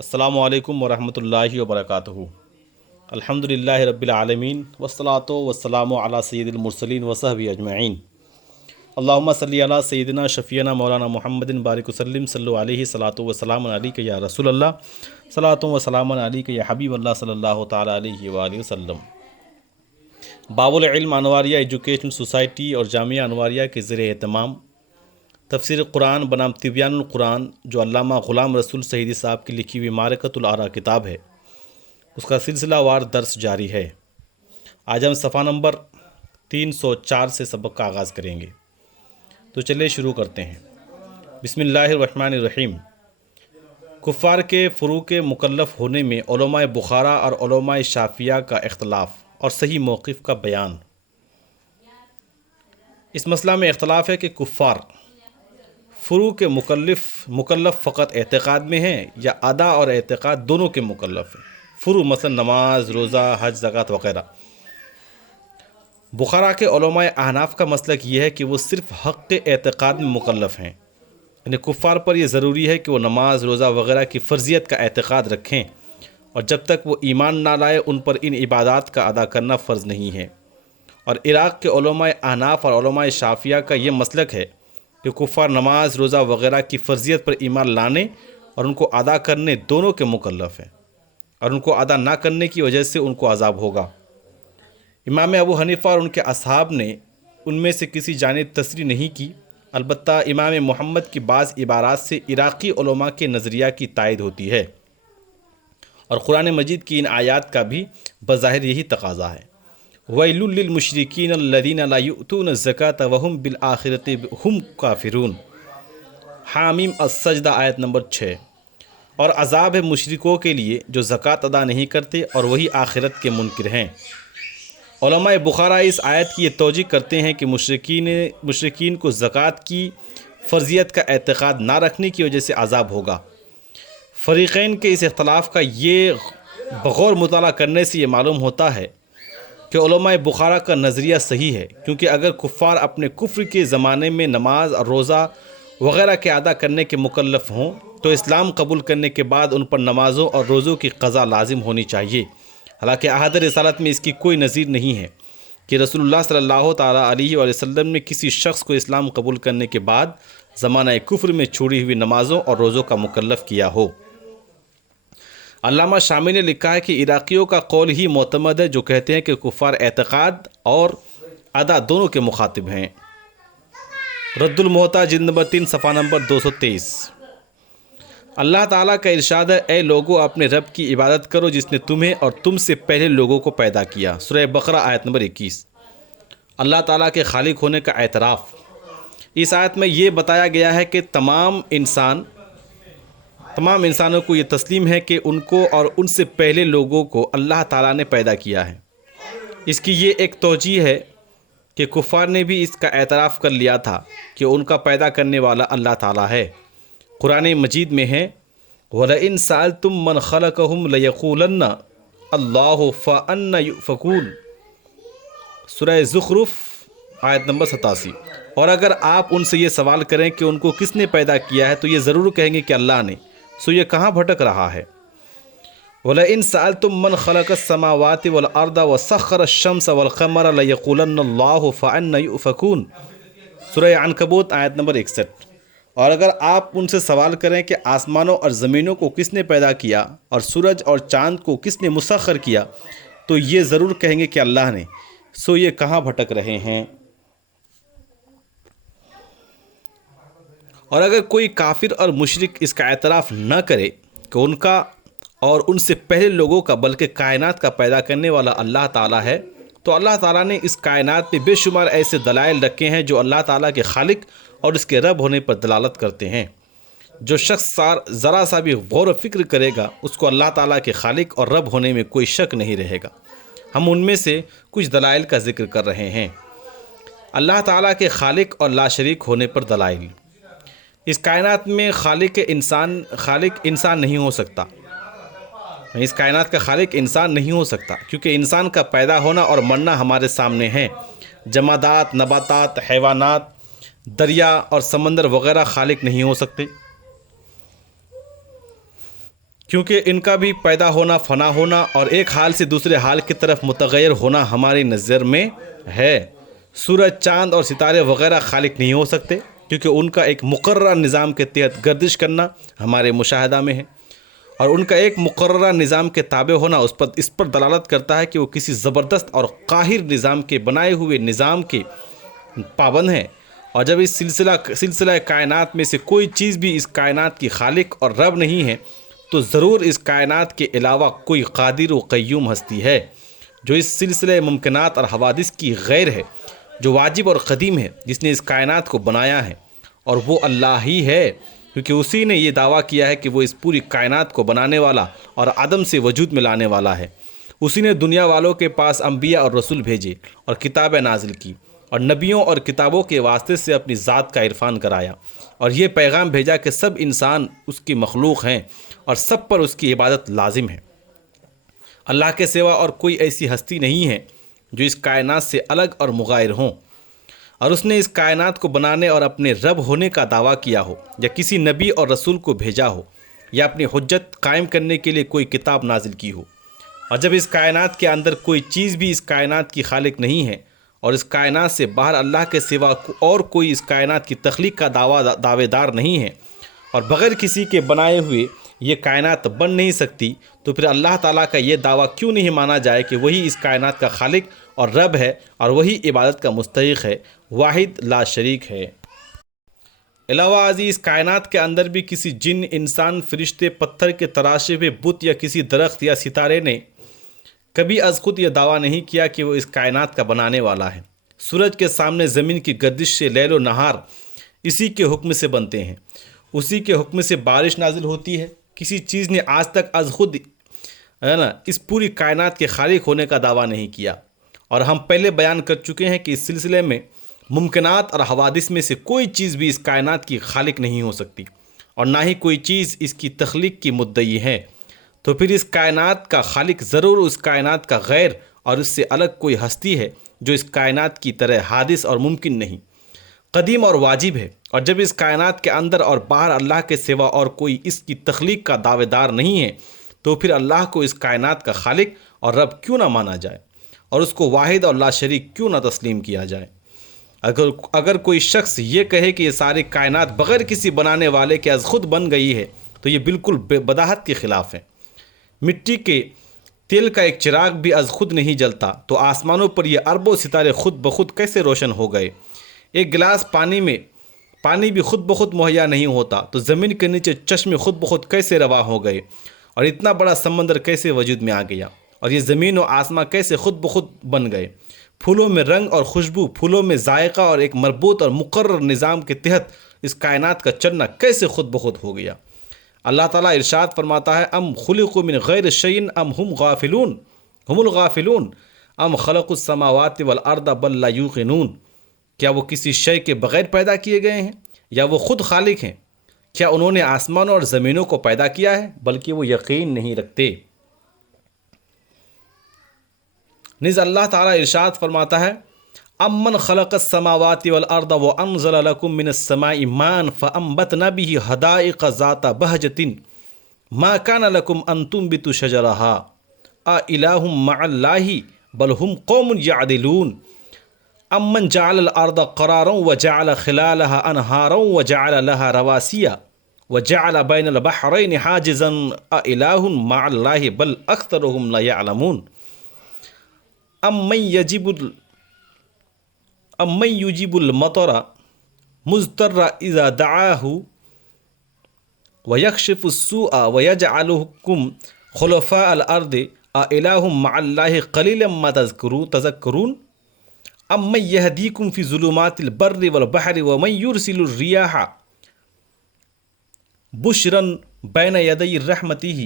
السلام علیکم ورحمۃ اللہ وبرکاتہ۔ الحمدللہ رب العالمین والصلاۃ والسلام علی سید المرسلین وصحبہ اجمعین۔ اللہم صلی علی سیدنا شفیعنا مولانا محمد بارک وسلم صلی علیہ صلاۃ وسلام علیک یا رسول اللہ، صلاۃ وسلام علیک یا حبیب اللہ صلی اللہ تعالیٰ علیہ وآلہ وسلم۔ باب العلم انواریہ ایجوکیشن سوسائٹی اور جامعہ انواریہ کے زیر اہتمام تفسیر قرآن بنام تبیان القرآن، جو علامہ غلام رسول سعیدی صاحب کی لکھی ہوئی معرکۃ الآراء کتاب ہے، اس کا سلسلہ وار درس جاری ہے۔ آج ہم صفحہ نمبر 304 سے سبق کا آغاز کریں گے، تو چلے شروع کرتے ہیں۔ بسم اللہ الرحمن الرحیم۔ کفار کے فروع مکلف ہونے میں علماء بخارا اور علماء شافعیہ کا اختلاف اور صحیح موقف کا بیان۔ اس مسئلہ میں اختلاف ہے کہ کفار فروع کے مکلف فقط اعتقاد میں ہیں یا ادا اور اعتقاد دونوں کے مکلف ہیں۔ فروع مثلا نماز، روزہ، حج، زکوٰۃ وغیرہ۔ بخارا کے علماء احناف کا مسلک یہ ہے کہ وہ صرف حق اعتقاد میں مکلف ہیں، یعنی کفار پر یہ ضروری ہے کہ وہ نماز، روزہ وغیرہ کی فرضیت کا اعتقاد رکھیں، اور جب تک وہ ایمان نہ لائے ان پر ان عبادات کا ادا کرنا فرض نہیں ہے۔ اور عراق کے علماء احناف اور علماء شافعیہ کا یہ مسلک ہے کہ کفار نماز، روزہ وغیرہ کی فرضیت پر ایمان لانے اور ان کو ادا کرنے دونوں کے مکلف ہیں، اور ان کو ادا نہ کرنے کی وجہ سے ان کو عذاب ہوگا۔ امام ابو حنیفہ اور ان کے اصحاب نے ان میں سے کسی جانب تصریح نہیں کی، البتہ امام محمد کی بعض عبارات سے عراقی علماء کے نظریہ کی تائید ہوتی ہے، اور قرآن مجید کی ان آیات کا بھی بظاہر یہی تقاضا ہے۔ وَيْلٌ لِّلْمُشْرِكِينَ الَّذِينَ لَا يُؤْتُونَ الزَّكَاةَ وَهُمْ بِالْآخِرَةِ هُمْ كَافِرُونَ۔ حامیم السجدہ آیت نمبر 6۔ اور عذاب ہے مشرکوں کے لیے جو زکوٰۃ ادا نہیں کرتے اور وہی آخرت کے منکر ہیں۔ علماء بخارا اس آیت کی یہ توجیہ کرتے ہیں کہ مشرکین کو زکوٰۃ کی فرضیت کا اعتقاد نہ رکھنے کی وجہ سے عذاب ہوگا۔ فریقین کے اس اختلاف کا یہ بغور مطالعہ کرنے سے یہ معلوم ہوتا ہے کہ علماء بخارا کا نظریہ صحیح ہے، کیونکہ اگر کفار اپنے کفر کے زمانے میں نماز اور روزہ وغیرہ کے ادا کرنے کے مکلف ہوں تو اسلام قبول کرنے کے بعد ان پر نمازوں اور روزوں کی قضا لازم ہونی چاہیے۔ حالانکہ عہد رسالت میں اس کی کوئی نظیر نہیں ہے کہ رسول اللہ صلی اللہ تعالیٰ علیہ وآلہ وسلم نے کسی شخص کو اسلام قبول کرنے کے بعد زمانہ کفر میں چھوڑی ہوئی نمازوں اور روزوں کا مکلف کیا ہو۔ علامہ شامی نے لکھا ہے کہ عراقیوں کا قول ہی معتمد ہے جو کہتے ہیں کہ کفار اعتقاد اور ادا دونوں کے مخاطب ہیں۔ رد المحتاج جلد نمبر 3 صفحہ نمبر 223۔ اللہ تعالیٰ کا ارشاد ہے، اے لوگو اپنے رب کی عبادت کرو جس نے تمہیں اور تم سے پہلے لوگوں کو پیدا کیا۔ سورہ بقرہ آیت نمبر 21۔ اللہ تعالیٰ کے خالق ہونے کا اعتراف۔ اس آیت میں یہ بتایا گیا ہے کہ تمام انسانوں کو یہ تسلیم ہے کہ ان کو اور ان سے پہلے لوگوں کو اللہ تعالیٰ نے پیدا کیا ہے۔ اس کی یہ ایک توجیہ ہے کہ کفار نے بھی اس کا اعتراف کر لیا تھا کہ ان کا پیدا کرنے والا اللہ تعالیٰ ہے۔ قرآن مجید میں ہے، وَلَئِن سَأَلْتُم مَّنْ خَلَقَهُمْ لَيَقُولَنَّ اللَّهُ فَأَنَّىٰ يُؤْفَكُونَ۔ سورہ زخرف آیت نمبر 87۔ اور اگر آپ ان سے یہ سوال کریں کہ ان کو کس نے پیدا کیا ہے تو یہ ضرور کہیں گے کہ اللہ نے، سو یہ کہاں بھٹک رہا ہے۔ وَلَئِن سَأَلْتُم مَّنْ خَلَقَ السَّمَاوَاتِ وَالْأَرْضَ وَسَخَّرَ الشَّمْسَ وَالْقَمَرَ لَيَقُولَنَّ اللَّهُ فَأَنَّىٰ يُؤْفَكُونَ۔ سورہ عنکبوت آیت نمبر 61۔ اور اگر آپ ان سے سوال کریں کہ آسمانوں اور زمینوں کو کس نے پیدا کیا اور سورج اور چاند کو کس نے مسخر کیا تو یہ ضرور کہیں گے کہ اللہ نے، سو یہ کہاں بھٹک رہے ہیں۔ اور اگر کوئی کافر اور مشرک اس کا اعتراف نہ کرے کہ ان کا اور ان سے پہلے لوگوں کا بلکہ کائنات کا پیدا کرنے والا اللہ تعالیٰ ہے، تو اللہ تعالیٰ نے اس کائنات میں بے شمار ایسے دلائل رکھے ہیں جو اللہ تعالیٰ کے خالق اور اس کے رب ہونے پر دلالت کرتے ہیں۔ جو شخص ذرا سا بھی غور و فکر کرے گا اس کو اللہ تعالیٰ کے خالق اور رب ہونے میں کوئی شک نہیں رہے گا۔ ہم ان میں سے کچھ دلائل کا ذکر کر رہے ہیں۔ اللہ تعالیٰ کے خالق اور لا شریک ہونے پر دلائل۔ اس کائنات میں خالق انسان نہیں ہو سکتا، اس کائنات کا خالق انسان نہیں ہو سکتا، کیونکہ انسان کا پیدا ہونا اور مرنا ہمارے سامنے ہے۔ جمادات، نباتات، حیوانات، دریا اور سمندر وغیرہ خالق نہیں ہو سکتے، کیونکہ ان کا بھی پیدا ہونا، فنا ہونا اور ایک حال سے دوسرے حال کی طرف متغیر ہونا ہماری نظر میں ہے۔ سورج، چاند اور ستارے وغیرہ خالق نہیں ہو سکتے، کیونکہ ان کا ایک مقررہ نظام کے تحت گردش کرنا ہمارے مشاہدہ میں ہے، اور ان کا ایک مقررہ نظام کے تابع ہونا اس پر دلالت کرتا ہے کہ وہ کسی زبردست اور قاہر نظام کے بنائے ہوئے نظام کے پابند ہیں۔ اور جب اس سلسلہ کائنات میں سے کوئی چیز بھی اس کائنات کی خالق اور رب نہیں ہے، تو ضرور اس کائنات کے علاوہ کوئی قادر و قیوم ہستی ہے جو اس سلسلہ ممکنات اور حوادث کی غیر ہے، جو واجب اور قدیم ہے، جس نے اس کائنات کو بنایا ہے، اور وہ اللہ ہی ہے، کیونکہ اسی نے یہ دعویٰ کیا ہے کہ وہ اس پوری کائنات کو بنانے والا اور عدم سے وجود میں لانے والا ہے۔ اسی نے دنیا والوں کے پاس انبیاء اور رسول بھیجے اور کتابیں نازل کی، اور نبیوں اور کتابوں کے واسطے سے اپنی ذات کا عرفان کرایا، اور یہ پیغام بھیجا کہ سب انسان اس کی مخلوق ہیں اور سب پر اس کی عبادت لازم ہے۔ اللہ کے سوا اور کوئی ایسی ہستی نہیں ہے جو اس کائنات سے الگ اور مغایر ہوں، اور اس نے اس کائنات کو بنانے اور اپنے رب ہونے کا دعویٰ کیا ہو، یا کسی نبی اور رسول کو بھیجا ہو، یا اپنی حجت قائم کرنے کے لیے کوئی کتاب نازل کی ہو۔ اور جب اس کائنات کے اندر کوئی چیز بھی اس کائنات کی خالق نہیں ہے، اور اس کائنات سے باہر اللہ کے سوا اور کوئی اس کائنات کی تخلیق کا دعوے دار نہیں ہے، اور بغیر کسی کے بنائے ہوئے یہ کائنات بن نہیں سکتی، تو پھر اللہ تعالیٰ کا یہ دعویٰ کیوں نہیں مانا جائے کہ وہی اس کائنات کا خالق اور رب ہے، اور وہی عبادت کا مستحق ہے، واحد لا شریک ہے۔ علاوہ ازیں اس کائنات کے اندر بھی کسی جن، انسان، فرشتے، پتھر کے تراشے ہوئے بت یا کسی درخت یا ستارے نے کبھی از خود یہ دعویٰ نہیں کیا کہ وہ اس کائنات کا بنانے والا ہے۔ سورج کے سامنے زمین کی گردش سے لیل و نہار اسی کے حکم سے بنتے ہیں، اسی کے حکم سے بارش نازل ہوتی ہے۔ کسی چیز نے آج تک از خود اس پوری کائنات کے خالق ہونے کا دعویٰ نہیں کیا، اور ہم پہلے بیان کر چکے ہیں کہ اس سلسلے میں ممکنات اور حوادث میں سے کوئی چیز بھی اس کائنات کی خالق نہیں ہو سکتی، اور نہ ہی کوئی چیز اس کی تخلیق کی مدعی ہے۔ تو پھر اس کائنات کا خالق ضرور اس کائنات کا غیر اور اس سے الگ کوئی ہستی ہے جو اس کائنات کی طرح حادث اور ممکن نہیں، قدیم اور واجب ہے۔ اور جب اس کائنات کے اندر اور باہر اللہ کے سوا اور کوئی اس کی تخلیق کا دعوے دار نہیں ہے، تو پھر اللہ کو اس کائنات کا خالق اور رب کیوں نہ مانا جائے، اور اس کو واحد اور لا شریک کیوں نہ تسلیم کیا جائے؟ اگر کوئی شخص یہ کہے کہ یہ ساری کائنات بغیر کسی بنانے والے کے از خود بن گئی ہے، تو یہ بالکل بداہت کے خلاف ہے۔ مٹی کے تیل کا ایک چراغ بھی از خود نہیں جلتا، تو آسمانوں پر یہ اربوں ستارے خود بخود کیسے روشن ہو گئے؟ ایک گلاس پانی بھی خود بخود مہیا نہیں ہوتا، تو زمین کے نیچے چشمے خود بخود کیسے رواں ہو گئے، اور اتنا بڑا سمندر کیسے وجود میں آ گیا، اور یہ زمین و آسمان کیسے خود بخود بن گئے؟ پھولوں میں رنگ اور خوشبو، پھولوں میں ذائقہ اور ایک مربوط اور مقرر نظام کے تحت اس کائنات کا چلنا کیسے خود بخود ہو گیا؟ اللہ تعالیٰ ارشاد فرماتا ہے، ام خلقوا من غیر شیء ام هم الغافلون ام خلقوا السماوات والارض بل لا یوقنون۔ کیا وہ کسی شے کے بغیر پیدا کیے گئے ہیں، یا وہ خود خالق ہیں؟ کیا انہوں نے آسمانوں اور زمینوں کو پیدا کیا ہے، بلکہ وہ یقین نہیں رکھتے۔ نیز اللہ تعالیٰ ارشاد فرماتا ہے، امن خلق السماوات والارض وانزل لكم من السماء ماء فانبتنا به حدائق ذات بهجة ما كان لكم ان تنبتوا شجرها اإله مع الله بل هم قوم يعدلون امن جعل الارض قرارا وجعل خلالها انهارا وجعل لها رواسي وجعل بين البحرين حاجزا اإله مع الله بل اكثرهم لا يعلمون امن یجیب المطر مضطر اذا دعاه ویکشف السوء ویجعلکم خلفاء الارض اإلہ مع اللہ قلیلا ما تذکرون امن یہدیکم فی ظلمات البر والبحر ومن یرسل الریاح بشرا بین یدی رحمتہ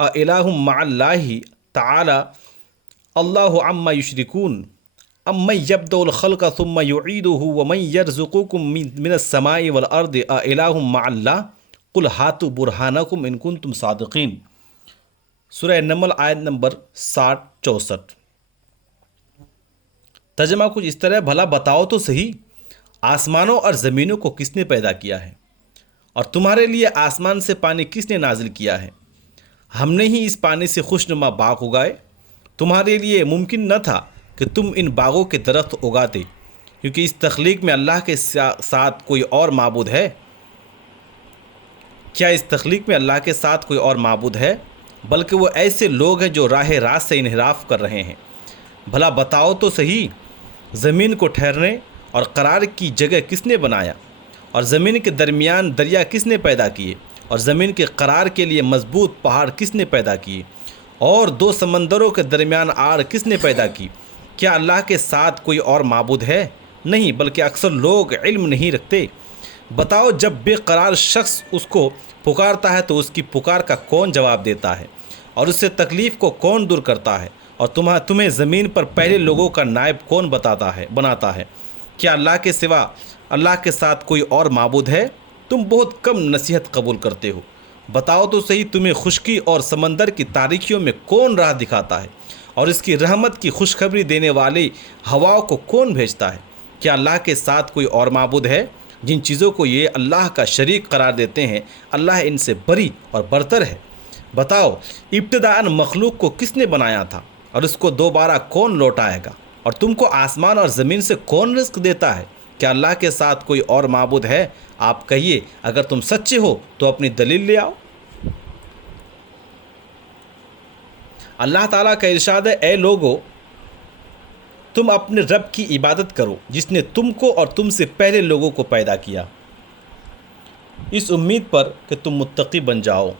اإلہ مع اللہ تعالی اللہ عما یشرکون امن یبدأ الخلق ثم یعیدہ ومن یرزقکم من السماء والارض اإلہ مع اللہ قل ہاتوا برہانکم ان کنتم صادقین۔ سورہ نمل آیت نمبر 60-64۔ ترجمہ کچھ اس طرح، بھلا بتاؤ تو صحیح، آسمانوں اور زمینوں کو کس نے پیدا کیا ہے، اور تمہارے لیے آسمان سے پانی کس نے نازل کیا ہے، ہم نے ہی اس پانی سے خوشنما باغ اگائے، تمہارے لیے ممکن نہ تھا کہ تم ان باغوں کے درخت اگاتے، کیونکہ اس تخلیق میں اللہ کے ساتھ کوئی اور معبود ہے؟ کیا اس تخلیق میں اللہ کے ساتھ کوئی اور معبود ہے؟ بلکہ وہ ایسے لوگ ہیں جو راہ راست سے انحراف کر رہے ہیں۔ بھلا بتاؤ تو صحیح، زمین کو ٹھہرنے اور قرار کی جگہ کس نے بنایا؟ اور زمین کے درمیان دریا کس نے پیدا کیے؟ اور زمین کے قرار کے لیے مضبوط پہاڑ کس نے پیدا کیے؟ اور دو سمندروں کے درمیان آڑ کس نے پیدا کی؟ کیا اللہ کے ساتھ کوئی اور معبود ہے؟ نہیں، بلکہ اکثر لوگ علم نہیں رکھتے۔ بتاؤ، جب بے قرار شخص اس کو پکارتا ہے تو اس کی پکار کا کون جواب دیتا ہے؟ اور اس سے تکلیف کو کون دور کرتا ہے؟ اور تمہیں زمین پر پہلے لوگوں کا نائب کون بناتا ہے؟ کیا اللہ کے سوا اللہ کے ساتھ کوئی اور معبود ہے؟ تم بہت کم نصیحت قبول کرتے ہو۔ بتاؤ تو صحیح، تمہیں خشکی اور سمندر کی تاریکیوں میں کون راہ دکھاتا ہے؟ اور اس کی رحمت کی خوشخبری دینے والی ہواؤں کو کون بھیجتا ہے؟ کیا اللہ کے ساتھ کوئی اور معبود ہے؟ جن چیزوں کو یہ اللہ کا شریک قرار دیتے ہیں، اللہ ان سے بری اور برتر ہے۔ بتاؤ، ابتداءً مخلوق کو کس نے بنایا تھا، اور اس کو دوبارہ کون لوٹائے گا؟ اور تم کو آسمان اور زمین سے کون رزق دیتا ہے؟ کیا اللہ کے ساتھ کوئی اور معبود ہے؟ آپ کہیے، اگر تم سچے ہو تو اپنی دلیل لے آؤ۔ اللہ تعالیٰ کا ارشاد ہے، اے لوگو، تم اپنے رب کی عبادت کرو جس نے تم کو اور تم سے پہلے لوگوں کو پیدا کیا، اس امید پر کہ تم متقی بن جاؤ۔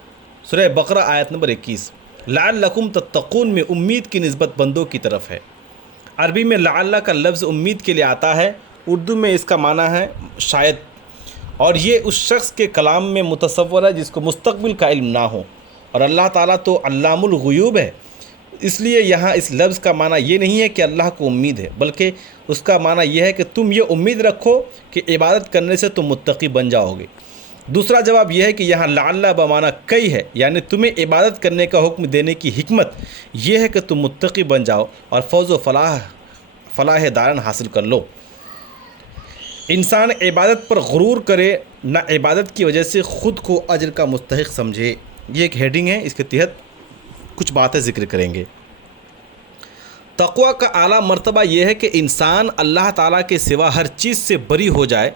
سورہ بقرہ آیت نمبر 21۔ لعلکم تتقون میں امید کی نسبت بندوں کی طرف ہے۔ عربی میں لعل کا لفظ امید کے لیے آتا ہے، اردو میں اس کا معنی ہے شاید، اور یہ اس شخص کے کلام میں متصور ہے جس کو مستقبل کا علم نہ ہو، اور اللہ تعالیٰ تو علام الغیوب ہے۔ اس لیے یہاں اس لفظ کا معنی یہ نہیں ہے کہ اللہ کو امید ہے، بلکہ اس کا معنی یہ ہے کہ تم یہ امید رکھو کہ عبادت کرنے سے تم متقی بن جاؤ گے۔ دوسرا جواب یہ ہے کہ یہاں لعل بمعنی کئی ہے، یعنی تمہیں عبادت کرنے کا حکم دینے کی حکمت یہ ہے کہ تم متقی بن جاؤ اور فوز و فلاح دارن حاصل کر لو۔ انسان عبادت پر غرور کرے نہ عبادت کی وجہ سے خود کو اجر کا مستحق سمجھے، یہ ایک ہیڈنگ ہے، اس کے تحت کچھ باتیں ذکر کریں گے۔ تقوی کا اعلیٰ مرتبہ یہ ہے کہ انسان اللہ تعالیٰ کے سوا ہر چیز سے بری ہو جائے۔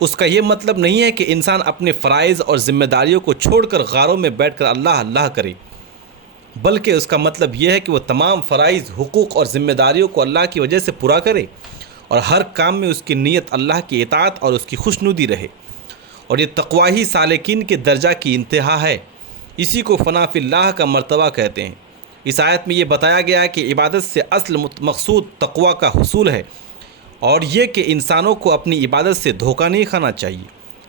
اس کا یہ مطلب نہیں ہے کہ انسان اپنے فرائض اور ذمہ داریوں کو چھوڑ کر غاروں میں بیٹھ کر اللہ اللہ کرے، بلکہ اس کا مطلب یہ ہے کہ وہ تمام فرائض، حقوق اور ذمہ داریوں کو اللہ کی وجہ سے پورا کرے، اور ہر کام میں اس کی نیت اللہ کی اطاعت اور اس کی خوشنودی رہے۔ اور یہ تقوی ہی سالکین کے درجہ کی انتہا ہے، اسی کو فنا فی اللہ کا مرتبہ کہتے ہیں۔ اس آیت میں یہ بتایا گیا ہے کہ عبادت سے اصل مقصود تقوی کا حصول ہے، اور یہ کہ انسانوں کو اپنی عبادت سے دھوکہ نہیں کھانا چاہیے،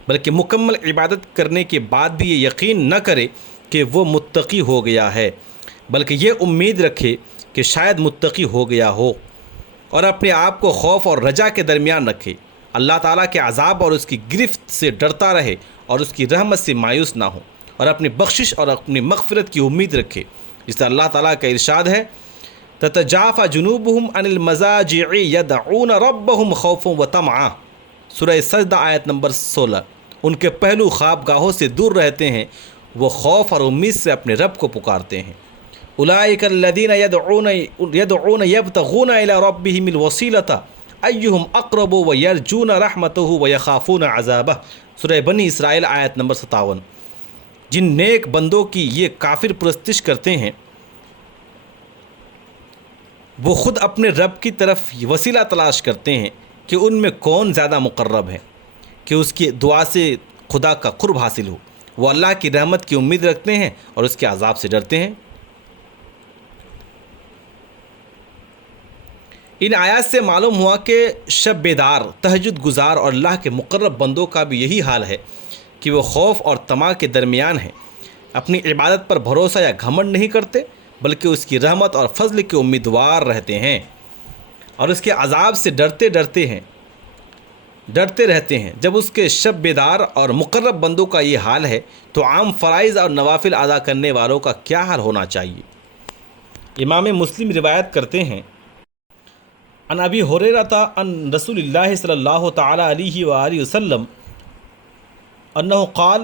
بلکہ مکمل عبادت کرنے کے بعد بھی یہ یقین نہ کرے کہ وہ متقی ہو گیا ہے، بلکہ یہ امید رکھے کہ شاید متقی ہو گیا ہو، اور اپنے آپ کو خوف اور رجا کے درمیان رکھے، اللہ تعالیٰ کے عذاب اور اس کی گرفت سے ڈرتا رہے اور اس کی رحمت سے مایوس نہ ہو، اور اپنی بخشش اور اپنی مغفرت کی امید رکھے، جس طرح اللہ تعالیٰ کا ارشاد ہے، تتجافى جنوبهم عن المضاجع يدعون ربهم خوفا وطمعا، سورہ سجدہ آیت نمبر 16۔ ان کے پہلو خواب گاہوں سے دور رہتے ہیں، وہ خوف اور امید سے اپنے رب کو پکارتے ہیں۔ اولئک الذین یدعون یبتغون الی ربهم الوسیلۃ ایہم اقرب ویرجون رحمتہ ویخافون عذابہ، سورہ بنی اسرائیل آیت نمبر 57۔ جن نیک بندوں کی یہ کافر پرستش کرتے ہیں، وہ خود اپنے رب کی طرف وسیلہ تلاش کرتے ہیں کہ ان میں کون زیادہ مقرب ہے کہ اس کی دعا سے خدا کا قرب حاصل ہو۔ وہ اللہ کی رحمت کی امید رکھتے ہیں اور اس کے عذاب سے ڈرتے ہیں۔ ان آیات سے معلوم ہوا کہ شب بیدار، تہجد گزار اور اللہ کے مقرب بندوں کا بھی یہی حال ہے کہ وہ خوف اور طمع کے درمیان ہیں، اپنی عبادت پر بھروسہ یا گھمنڈ نہیں کرتے، بلکہ اس کی رحمت اور فضل کے امیدوار رہتے ہیں، اور اس کے عذاب سے ڈرتے رہتے ہیں۔ جب اس کے شب بیدار اور مقرب بندوں کا یہ حال ہے تو عام فرائض اور نوافل ادا کرنے والوں کا کیا حال ہونا چاہیے؟ امام مسلم روایت کرتے ہیں، عن ابی ہریرہ عن رسول اللہ صلی اللہ تعالی علیہ وآلہ وسلم انہ قال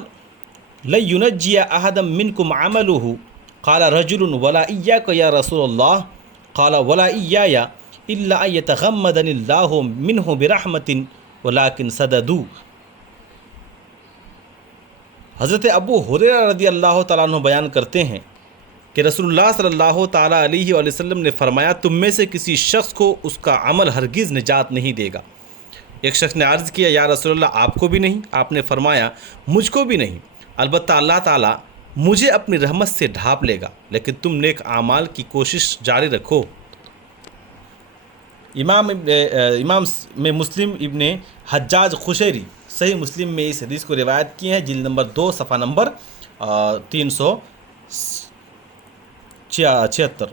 لن ینجی احدا منکم عملہ قال رجل ولا إياك یا رسول اللہ قال ولا إياي إلا أن يتغمدني الله منه برحمة ولكن سددوا۔ حضرت ابو ہریرہ رضی اللہ تعالیٰ عنہ بیان کرتے ہیں کہ رسول اللہ صلی اللہ تعالیٰ علیہ وآلہ وسلم نے فرمایا، تم میں سے کسی شخص کو اس کا عمل ہرگز نجات نہیں دے گا۔ ایک شخص نے عرض کیا، یا رسول اللہ آپ کو بھی نہیں؟ آپ نے فرمایا مجھ کو بھی نہیں، البتہ اللہ تعالیٰ مجھے اپنی رحمت سے ڈھانپ لے گا، لیکن تم نیک اعمال کی کوشش جاری رکھو۔ امام میں مسلم ابن حجاج قشیری صحیح مسلم میں اس حدیث کو روایت کیے ہیں، جلد نمبر 2 صفحہ نمبر 376۔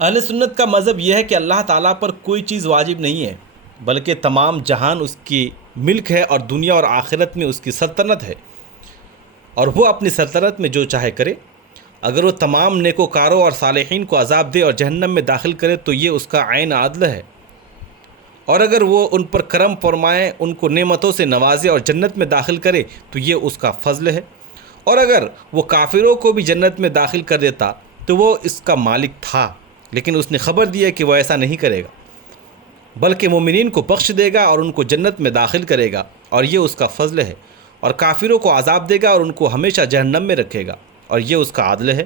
اہل سنت کا مذہب یہ ہے کہ اللہ تعالیٰ پر کوئی چیز واجب نہیں ہے، بلکہ تمام جہان اس کی ملک ہے اور دنیا اور آخرت میں اس کی سلطنت ہے، اور وہ اپنی سلطنت میں جو چاہے کرے۔ اگر وہ تمام نیکوکاروں اور صالحین کو عذاب دے اور جہنم میں داخل کرے تو یہ اس کا عین عدل ہے، اور اگر وہ ان پر کرم فرمائے، ان کو نعمتوں سے نوازے اور جنت میں داخل کرے تو یہ اس کا فضل ہے، اور اگر وہ کافروں کو بھی جنت میں داخل کر دیتا تو وہ اس کا مالک تھا، لیکن اس نے خبر دی ہے کہ وہ ایسا نہیں کرے گا، بلکہ مومنین کو بخش دے گا اور ان کو جنت میں داخل کرے گا، اور یہ اس کا فضل ہے، اور کافروں کو عذاب دے گا اور ان کو ہمیشہ جہنم میں رکھے گا، اور یہ اس کا عدل ہے۔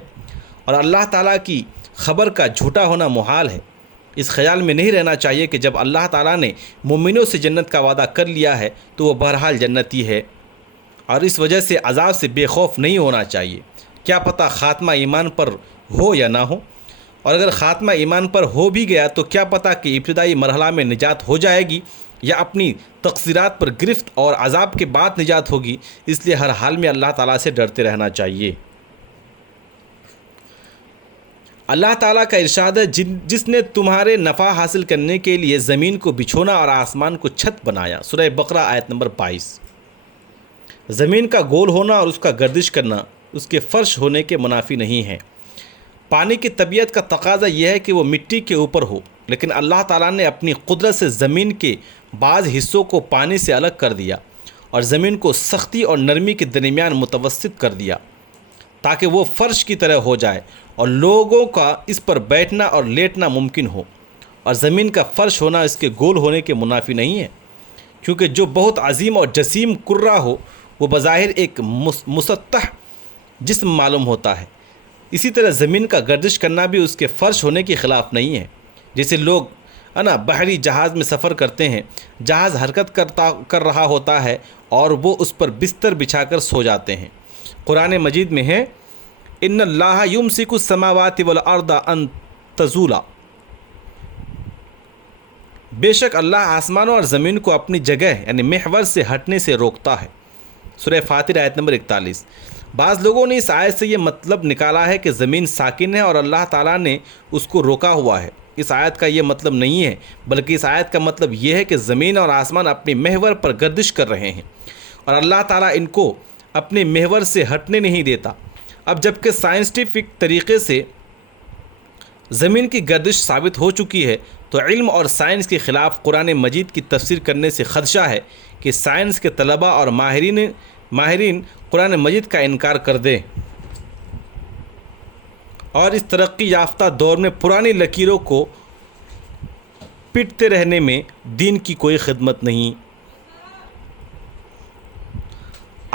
اور اللہ تعالیٰ کی خبر کا جھوٹا ہونا محال ہے۔ اس خیال میں نہیں رہنا چاہیے کہ جب اللہ تعالیٰ نے مومنوں سے جنت کا وعدہ کر لیا ہے تو وہ بہرحال جنتی ہے، اور اس وجہ سے عذاب سے بے خوف نہیں ہونا چاہیے۔ کیا پتہ خاتمہ ایمان پر ہو یا نہ ہو، اور اگر خاتمہ ایمان پر ہو بھی گیا تو کیا پتہ کہ ابتدائی مرحلہ میں نجات ہو جائے گی یا اپنی تقصیرات پر گرفت اور عذاب کے بعد نجات ہوگی۔ اس لیے ہر حال میں اللہ تعالیٰ سے ڈرتے رہنا چاہیے۔ اللہ تعالیٰ کا ارشاد ہے، جس نے تمہارے نفع حاصل کرنے کے لیے زمین کو بچھونا اور آسمان کو چھت بنایا۔ سورہ بقرہ آیت نمبر 22۔ زمین کا گول ہونا اور اس کا گردش کرنا اس کے فرش ہونے کے منافی نہیں ہے۔ پانی کی طبیعت کا تقاضا یہ ہے کہ وہ مٹی کے اوپر ہو، لیکن اللہ تعالیٰ نے اپنی قدرت سے زمین کے بعض حصوں کو پانی سے الگ کر دیا اور زمین کو سختی اور نرمی کے درمیان متوسط کر دیا تاکہ وہ فرش کی طرح ہو جائے اور لوگوں کا اس پر بیٹھنا اور لیٹنا ممکن ہو، اور زمین کا فرش ہونا اس کے گول ہونے کے منافی نہیں ہے، کیونکہ جو بہت عظیم اور جسیم کرہ ہو وہ بظاہر ایک مسطح جسم معلوم ہوتا ہے۔ اسی طرح زمین کا گردش کرنا بھی اس کے فرش ہونے کے خلاف نہیں ہے۔ جیسے لوگ بحری جہاز میں سفر کرتے ہیں، جہاز حرکت کر رہا ہوتا ہے اور وہ اس پر بستر بچھا کر سو جاتے ہیں۔ قرآن مجید میں ہے، ان اللہ یمسک السماوات والارض ان تزولا، بے شک اللہ آسمانوں اور زمین کو اپنی جگہ یعنی محور سے ہٹنے سے روکتا ہے۔ سورہ فاطر آیت نمبر 41۔ بعض لوگوں نے اس آیت سے یہ مطلب نکالا ہے کہ زمین ساکن ہے اور اللہ تعالیٰ نے اس کو روکا ہوا ہے۔ اس آیت کا یہ مطلب نہیں ہے، بلکہ اس آیت کا مطلب یہ ہے کہ زمین اور آسمان اپنے محور پر گردش کر رہے ہیں اور اللہ تعالیٰ ان کو اپنے محور سے ہٹنے نہیں دیتا۔ اب جبکہ سائنسٹیفک طریقے سے زمین کی گردش ثابت ہو چکی ہے تو علم اور سائنس کے خلاف قرآن مجید کی تفسیر کرنے سے خدشہ ہے کہ سائنس کے طلباء اور ماہرین قرآن مجید کا انکار کر دیں اور اس ترقی یافتہ دور میں پرانی لکیروں کو پیٹتے رہنے میں دین کی کوئی خدمت نہیں۔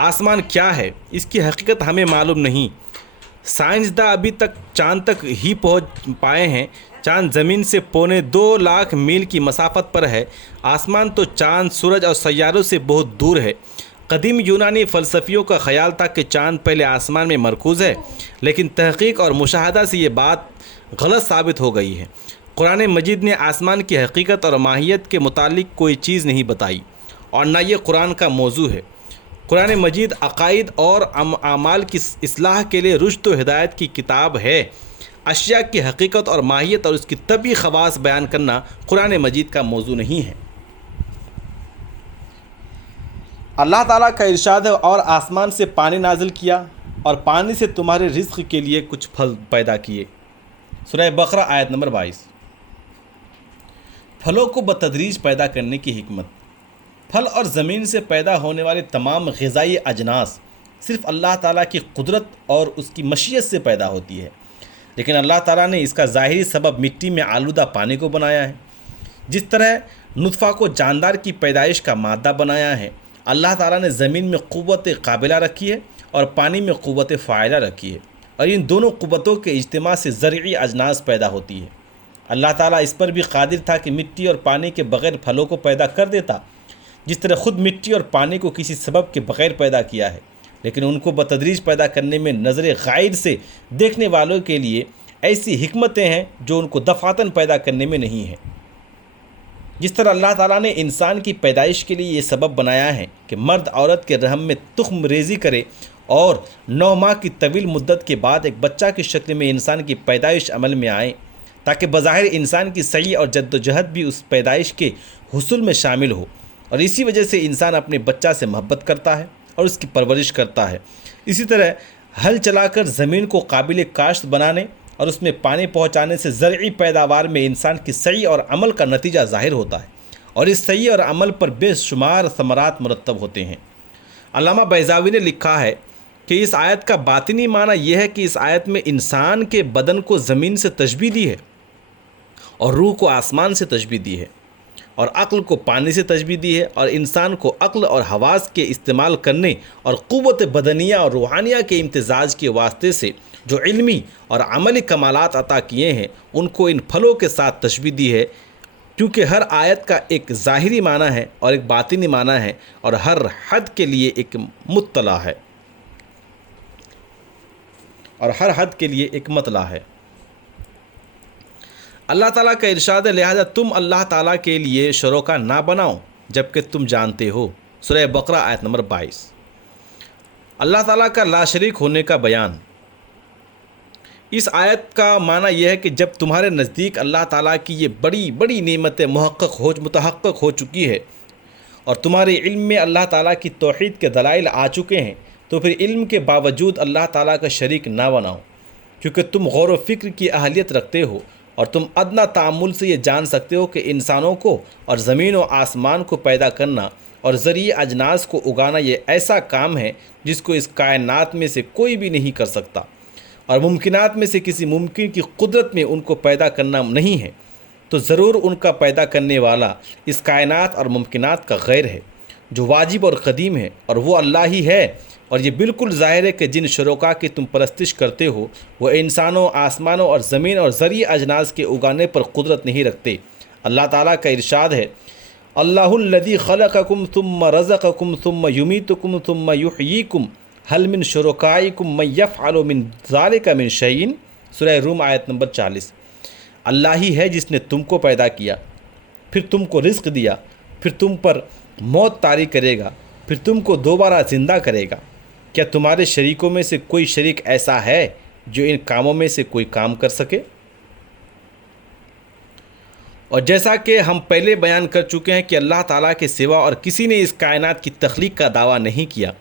آسمان کیا ہے اس کی حقیقت ہمیں معلوم نہیں۔ سائنسداں ابھی تک چاند تک ہی پہنچ پائے ہیں۔ چاند زمین سے 2.25 لاکھ میل کی مسافت پر ہے۔ آسمان تو چاند، سورج اور سیاروں سے بہت دور ہے۔ قدیم یونانی فلسفیوں کا خیال تھا کہ چاند پہلے آسمان میں مرکوز ہے، لیکن تحقیق اور مشاہدہ سے یہ بات غلط ثابت ہو گئی ہے۔ قرآن مجید نے آسمان کی حقیقت اور ماہیت کے متعلق کوئی چیز نہیں بتائی، اور نہ یہ قرآن کا موضوع ہے۔ قرآن مجید عقائد اور اعمال کی اصلاح کے لیے رشد و ہدایت کی کتاب ہے۔ اشیاء کی حقیقت اور ماہیت اور اس کی طبعی خواص بیان کرنا قرآن مجید کا موضوع نہیں ہے۔ اللہ تعالیٰ کا ارشاد ہے، اور آسمان سے پانی نازل کیا اور پانی سے تمہارے رزق کے لیے کچھ پھل پیدا کیے۔ سورہ بقرہ آیت نمبر 22۔ پھلوں کو بتدریج پیدا کرنے کی حکمت۔ پھل اور زمین سے پیدا ہونے والے تمام غذائی اجناس صرف اللہ تعالیٰ کی قدرت اور اس کی مشیت سے پیدا ہوتی ہے، لیکن اللہ تعالیٰ نے اس کا ظاہری سبب مٹی میں آلودہ پانی کو بنایا ہے۔ جس طرح نطفہ کو جاندار کی پیدائش کا مادہ بنایا ہے، اللہ تعالیٰ نے زمین میں قوت قابلہ رکھی ہے اور پانی میں قوت فاعلہ رکھی ہے، اور ان دونوں قوتوں کے اجتماع سے زرعی اجناس پیدا ہوتی ہے۔ اللہ تعالیٰ اس پر بھی قادر تھا کہ مٹی اور پانی کے بغیر پھلوں کو پیدا کر دیتا، جس طرح خود مٹی اور پانی کو کسی سبب کے بغیر پیدا کیا ہے، لیکن ان کو بتدریج پیدا کرنے میں نظر غائب سے دیکھنے والوں کے لیے ایسی حکمتیں ہیں جو ان کو دفعتاً پیدا کرنے میں نہیں ہیں۔ جس طرح اللہ تعالیٰ نے انسان کی پیدائش کے لیے یہ سبب بنایا ہے کہ مرد عورت کے رحم میں تخم ریزی کرے اور 9 ماہ کی طویل مدت کے بعد ایک بچہ کی شکل میں انسان کی پیدائش عمل میں آئے، تاکہ بظاہر انسان کی سعی اور جد و جہد بھی اس پیدائش کے حصول میں شامل ہو، اور اسی وجہ سے انسان اپنے بچہ سے محبت کرتا ہے اور اس کی پرورش کرتا ہے۔ اسی طرح ہل چلا کر زمین کو قابل کاشت بنانے اور اس میں پانی پہنچانے سے زرعی پیداوار میں انسان کی سعی اور عمل کا نتیجہ ظاہر ہوتا ہے، اور اس سعی اور عمل پر بے شمار ثمرات مرتب ہوتے ہیں۔ علامہ بیضاوی نے لکھا ہے کہ اس آیت کا باطنی معنی یہ ہے کہ اس آیت میں انسان کے بدن کو زمین سے تشبیہ دی ہے، اور روح کو آسمان سے تشبیہ دی ہے، اور عقل کو پانی سے تشبیہ دی ہے، اور انسان کو عقل اور حواس کے استعمال کرنے اور قوت بدنیہ اور روحانیہ کے امتزاج کے واسطے سے جو علمی اور عملی کمالات عطا کیے ہیں ان کو ان پھلوں کے ساتھ تشبیہ دی ہے، کیونکہ ہر آیت کا ایک ظاہری معنی ہے اور ایک باطنی معنی ہے، اور ہر حد کے لیے ایک مطلع ہے اللہ تعالیٰ کا ارشاد ہے، لہذا تم اللہ تعالیٰ کے لیے شرکا نہ بناؤ جبکہ تم جانتے ہو۔ سورہ بقرہ آیت نمبر 22۔ اللہ تعالیٰ کا لا شریک ہونے کا بیان۔ اس آیت کا معنی یہ ہے کہ جب تمہارے نزدیک اللہ تعالیٰ کی یہ بڑی بڑی نعمتیں متحقق ہو چکی ہے اور تمہارے علم میں اللہ تعالیٰ کی توحید کے دلائل آ چکے ہیں، تو پھر علم کے باوجود اللہ تعالیٰ کا شریک نہ بناؤ، کیونکہ تم غور و فکر کی اہلیت رکھتے ہو اور تم ادنا تعامل سے یہ جان سکتے ہو کہ انسانوں کو اور زمین و آسمان کو پیدا کرنا اور زرعی اجناس کو اگانا یہ ایسا کام ہے جس کو اس کائنات میں سے کوئی بھی نہیں کر سکتا، اور ممکنات میں سے کسی ممکن کی قدرت میں ان کو پیدا کرنا نہیں ہے، تو ضرور ان کا پیدا کرنے والا اس کائنات اور ممکنات کا غیر ہے جو واجب اور قدیم ہے، اور وہ اللہ ہی ہے۔ اور یہ بالکل ظاہر ہے کہ جن شرکا کی تم پرستش کرتے ہو وہ انسانوں، آسمانوں اور زمین اور زرعی اجناس کے اگانے پر قدرت نہیں رکھتے۔ اللہ تعالیٰ کا ارشاد ہے، اللہ الذی خلقکم ثم رزقکم ثم یمیتکم ثم یحییکم هل من شرکائکم من یفعل من ذلک من شیء۔ سورہ روم آیت نمبر 40۔ اللہ ہی ہے جس نے تم کو پیدا کیا، پھر تم کو رزق دیا، پھر تم پر موت طاری کرے گا، پھر تم کو دوبارہ زندہ کرے گا۔ کیا تمہارے شریکوں میں سے کوئی شریک ایسا ہے جو ان کاموں میں سے کوئی کام کر سکے؟ اور جیسا کہ ہم پہلے بیان کر چکے ہیں کہ اللہ تعالیٰ کے سوا اور کسی نے اس کائنات کی تخلیق کا دعویٰ نہیں کیا،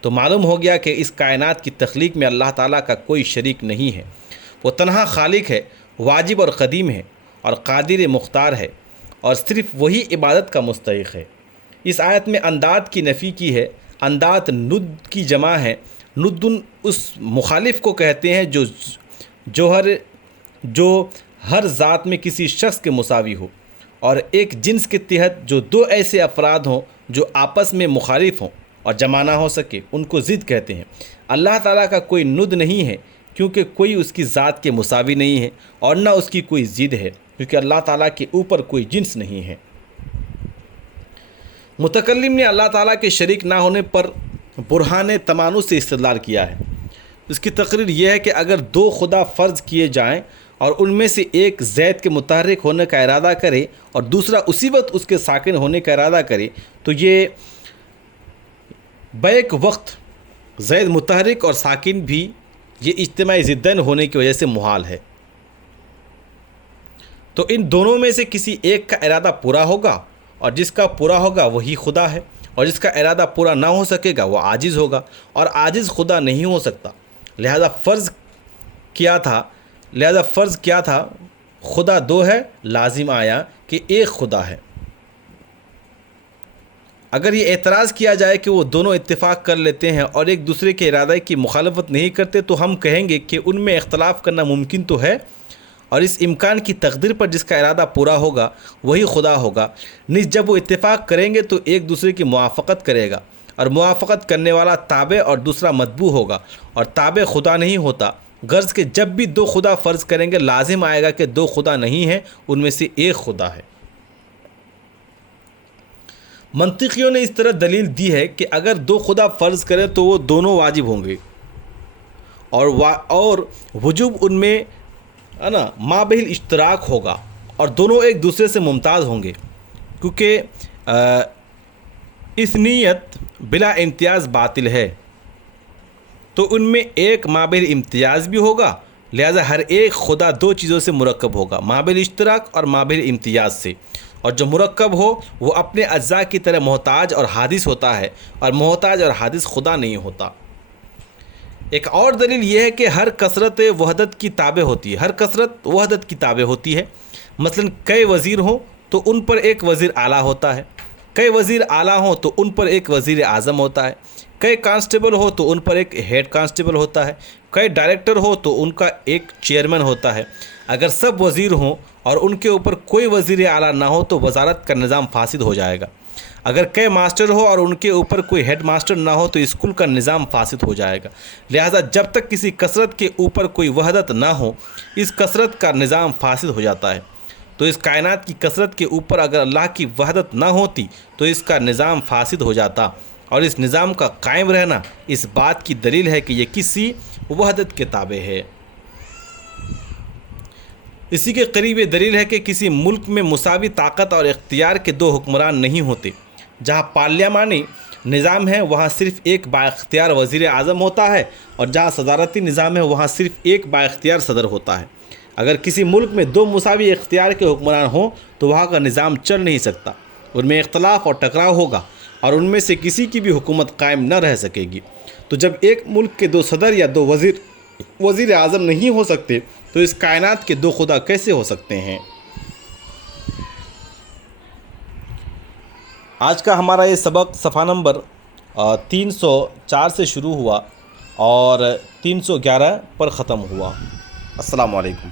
تو معلوم ہو گیا کہ اس کائنات کی تخلیق میں اللہ تعالیٰ کا کوئی شریک نہیں ہے۔ وہ تنہا خالق ہے، واجب اور قدیم ہے، اور قادر مختار ہے، اور صرف وہی عبادت کا مستحق ہے۔ اس آیت میں انداد کی نفی کی ہے۔ انداد ند کی جمع ہے۔ ندن اس مخالف کو کہتے ہیں جو ہر ذات میں کسی شخص کے مساوی ہو، اور ایک جنس کے تحت جو دو ایسے افراد ہوں جو آپس میں مخالف ہوں اور جمع نہ ہو سکے ان کو ضد کہتے ہیں۔ اللہ تعالیٰ کا کوئی ند نہیں ہے، کیونکہ کوئی اس کی ذات کے مساوی نہیں ہے، اور نہ اس کی کوئی ضد ہے، کیونکہ اللہ تعالیٰ کے اوپر کوئی جنس نہیں ہے۔ متکلم نے اللہ تعالیٰ کے شریک نہ ہونے پر برہان تمانع سے استدلال کیا ہے۔ اس کی تقریر یہ ہے کہ اگر دو خدا فرض کیے جائیں اور ان میں سے ایک زید کے متحرک ہونے کا ارادہ کرے اور دوسرا اسی وقت اس کے ساکن ہونے کا ارادہ کرے، تو یہ بیک وقت زید متحرک اور ساکن بھی یہ اجتماعی ضدین ہونے کی وجہ سے محال ہے۔ تو ان دونوں میں سے کسی ایک کا ارادہ پورا ہوگا، اور جس کا پورا ہوگا وہی خدا ہے، اور جس کا ارادہ پورا نہ ہو سکے گا وہ عاجز ہوگا، اور عاجز خدا نہیں ہو سکتا۔ لہذا فرض کیا تھا خدا دو ہے، لازم آیا کہ ایک خدا ہے۔ اگر یہ اعتراض کیا جائے کہ وہ دونوں اتفاق کر لیتے ہیں اور ایک دوسرے کے ارادے کی مخالفت نہیں کرتے تو ہم کہیں گے کہ ان میں اختلاف کرنا ممکن تو ہے، اور اس امکان کی تقدیر پر جس کا ارادہ پورا ہوگا وہی خدا ہوگا۔ نیز جب وہ اتفاق کریں گے تو ایک دوسرے کی موافقت کرے گا، اور موافقت کرنے والا تابع اور دوسرا متبوع ہوگا، اور تابع خدا نہیں ہوتا۔ غرض کہ جب بھی دو خدا فرض کریں گے لازم آئے گا کہ دو خدا نہیں ہیں، ان میں سے ایک خدا ہے۔ منطقیوں نے اس طرح دلیل دی ہے کہ اگر دو خدا فرض کریں تو وہ دونوں واجب ہوں گے، اور وجوب ان میں ہے نا مابہ الاشتراک ہوگا، اور دونوں ایک دوسرے سے ممتاز ہوں گے، کیونکہ اثنیت بلا امتیاز باطل ہے، تو ان میں ایک مابہ امتیاز بھی ہوگا، لہذا ہر ایک خدا دو چیزوں سے مرکب ہوگا، مابہ اشتراک اور مابہ امتیاز سے، اور جو مرکب ہو وہ اپنے اجزاء کی طرح محتاج اور حادث ہوتا ہے، اور محتاج اور حادث خدا نہیں ہوتا۔ ایک اور دلیل یہ ہے کہ ہر کثرت وحدت کی تابع ہوتی ہے، ہر کثرت وحدت کی تابع ہوتی ہے۔ مثلا کئی وزیر ہوں تو ان پر ایک وزیر اعلیٰ ہوتا ہے، کئی وزیر اعلیٰ ہوں تو ان پر ایک وزیر اعظم ہوتا ہے، کئی کانسٹیبل ہو تو ان پر ایک ہیڈ کانسٹیبل ہوتا ہے، کئی ڈائریکٹر ہو تو ان کا ایک چیئرمین ہوتا ہے۔ اگر سب وزیر ہوں اور ان کے اوپر کوئی وزیر اعلیٰ نہ ہو تو وزارت کا نظام فاسد ہو جائے گا۔ اگر کئی ماسٹر ہو اور ان کے اوپر کوئی ہیڈ ماسٹر نہ ہو تو اسکول کا نظام فاسد ہو جائے گا۔ لہذا جب تک کسی کثرت کے اوپر کوئی وحدت نہ ہو اس کثرت کا نظام فاسد ہو جاتا ہے۔ تو اس کائنات کی کثرت کے اوپر اگر اللہ کی وحدت نہ ہوتی تو اس کا نظام فاسد ہو جاتا، اور اس نظام کا قائم رہنا اس بات کی دلیل ہے کہ یہ کسی وحدت کے تابع ہے۔ اسی کے قریب یہ دلیل ہے کہ کسی ملک میں مساوی طاقت اور اختیار کے دو حکمران نہیں ہوتے۔ جہاں پارلیمانی نظام ہے وہاں صرف ایک بااختیار وزیر اعظم ہوتا ہے، اور جہاں صدارتی نظام ہے وہاں صرف ایک بااختیار صدر ہوتا ہے۔ اگر کسی ملک میں دو مساوی اختیار کے حکمران ہوں تو وہاں کا نظام چل نہیں سکتا، ان میں اختلاف اور ٹکراؤ ہوگا، اور ان میں سے کسی کی بھی حکومت قائم نہ رہ سکے گی۔ تو جب ایک ملک کے دو صدر یا دو وزیر اعظم نہیں ہو سکتے تو اس کائنات کے دو خدا کیسے ہو سکتے ہیں؟ آج کا ہمارا یہ سبق صفحہ نمبر 304 سے شروع ہوا اور 311 پر ختم ہوا۔ السلام علیکم۔